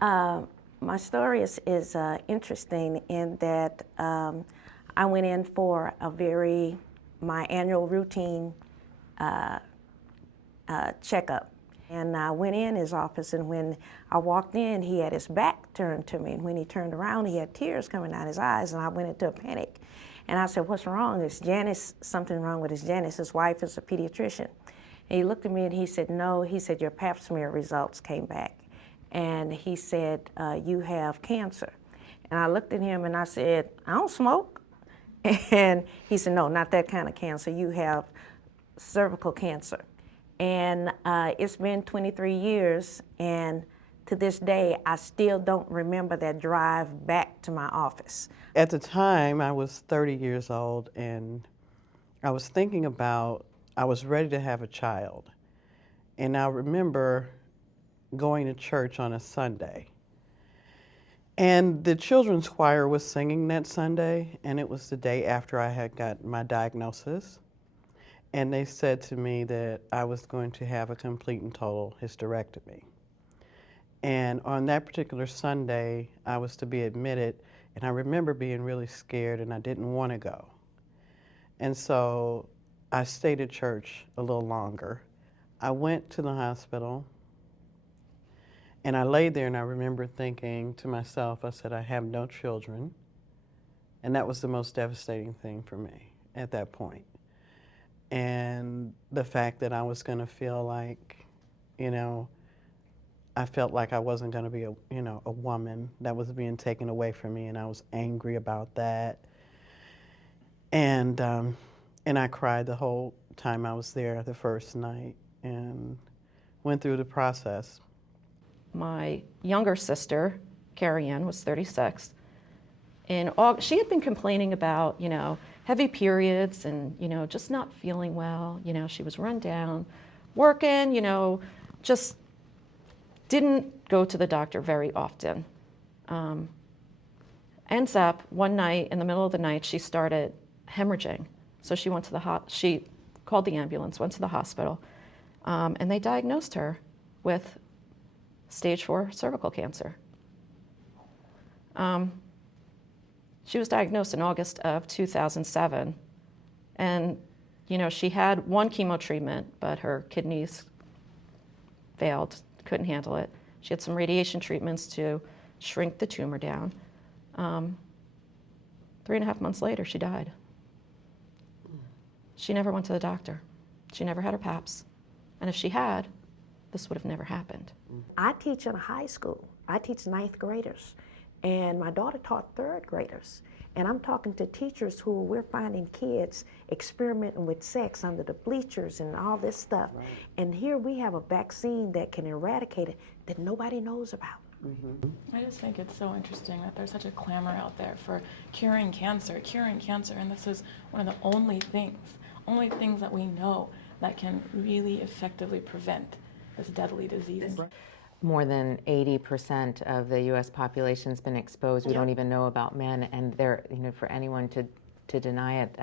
Uh, my story is interesting in that I went in for my annual routine checkup. And I went in his office, and when I walked in, he had his back turned to me. And when he turned around, he had tears coming out his eyes, and I went into a panic. And I said, "What's wrong? Is Janice something wrong with Janice? His wife is a pediatrician." And he looked at me and he said, "No." He said, "Your pap smear results came back." And he said, "You have cancer." And I looked at him and I said, "I don't smoke." And he said, "No, not that kind of cancer. You have cervical cancer." And it's been 23 years, and to this day, I still don't remember that drive back to my office. At the time, I was 30 years old, and I was thinking about, I was ready to have a child. And I remember going to church on a Sunday. And the children's choir was singing that Sunday, and it was the day after I had got my diagnosis. And they said to me that I was going to have a complete and total hysterectomy. And on that particular Sunday, I was to be admitted, and I remember being really scared and I didn't want to go. And so I stayed at church a little longer. I went to the hospital, and I laid there, and I remember thinking to myself, I said, I have no children. And that was the most devastating thing for me at that point. And the fact that I was going to feel like, I felt like I wasn't going to be a woman that was being taken away from me, and I was angry about that. And I cried the whole time I was there the first night and went through the process. My younger sister, Carrie Ann, was 36. She had been complaining about, heavy periods and, just not feeling well. She was run down, working, just didn't go to the doctor very often. Ends up one night, in the middle of the night, she started hemorrhaging. So she went to she called the ambulance, went to the hospital, and they diagnosed her with stage 4 cervical cancer. She was diagnosed in August of 2007, and she had one chemo treatment, but her kidneys failed, couldn't handle it. She had some radiation treatments to shrink the tumor down. 3.5 months later, she died. She never went to the doctor. She never had her PAPs, and if she had, this would have never happened. I teach in a high school. I teach 9th graders. And my daughter taught 3rd graders. And I'm talking to teachers who we're finding kids experimenting with sex under the bleachers and all this stuff. Right. And here we have a vaccine that can eradicate it that nobody knows about. Mm-hmm. I just think it's so interesting that there's such a clamor out there for curing cancer, and this is one of the only things that we know that can really effectively prevent this deadly disease. More than 80% of the U.S. population has been exposed. We don't even know about men, and for anyone to deny it,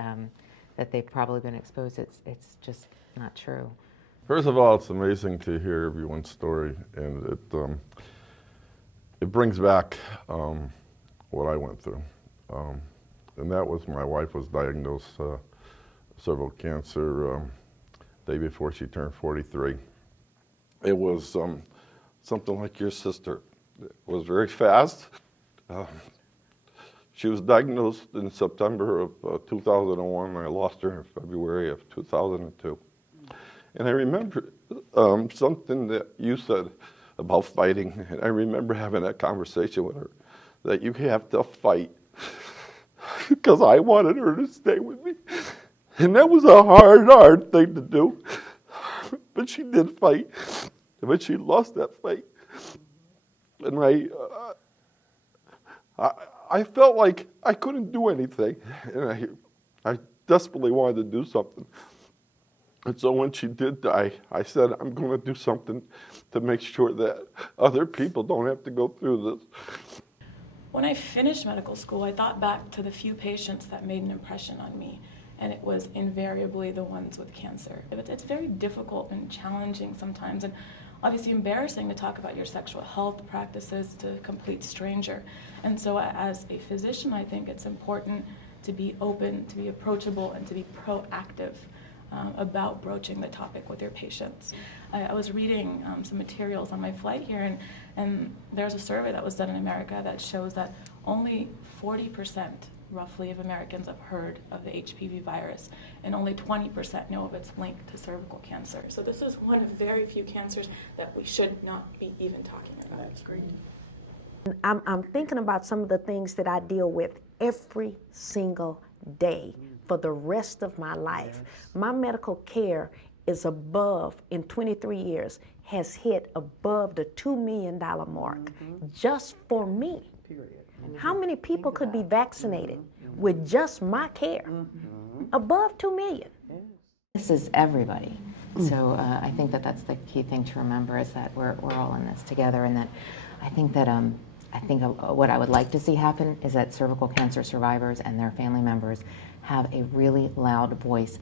that they've probably been exposed, it's just not true. First of all, it's amazing to hear everyone's story, and it brings back what I went through, and that was my wife was diagnosed cervical cancer day before she turned 43. It was something like your sister. It was very fast. She was diagnosed in September of 2001, and I lost her in February of 2002. And I remember something that you said about fighting, and I remember having that conversation with her, that you have to fight, because I wanted her to stay with me. And that was a hard thing to do, but she did fight. But she lost that fight, and I felt like I couldn't do anything, and I desperately wanted to do something. And so when she did die, I said, I'm going to do something to make sure that other people don't have to go through this. When I finished medical school, I thought back to the few patients that made an impression on me. and it was invariably the ones with cancer. It's very difficult and challenging sometimes, and obviously embarrassing to talk about your sexual health practices to a complete stranger. And so as a physician, I think it's important to be open, to be approachable, and to be proactive about broaching the topic with your patients. I was reading some materials on my flight here, and there's a survey that was done in America that shows that only 40% roughly of Americans have heard of the HPV virus, and only 20% know of its link to cervical cancer. So this is one of very few cancers that we should not be even talking about. That's great. I'm thinking about some of the things that I deal with every single day for the rest of my life. My medical care is above, in 23 years, has hit above the $2 million mark just for me. How many people could be vaccinated with just my care? Above 2 million. This is everybody. So I think that that's the key thing to remember, is that we're all in this together, and that I think that what I would like to see happen is that cervical cancer survivors and their family members have a really loud voice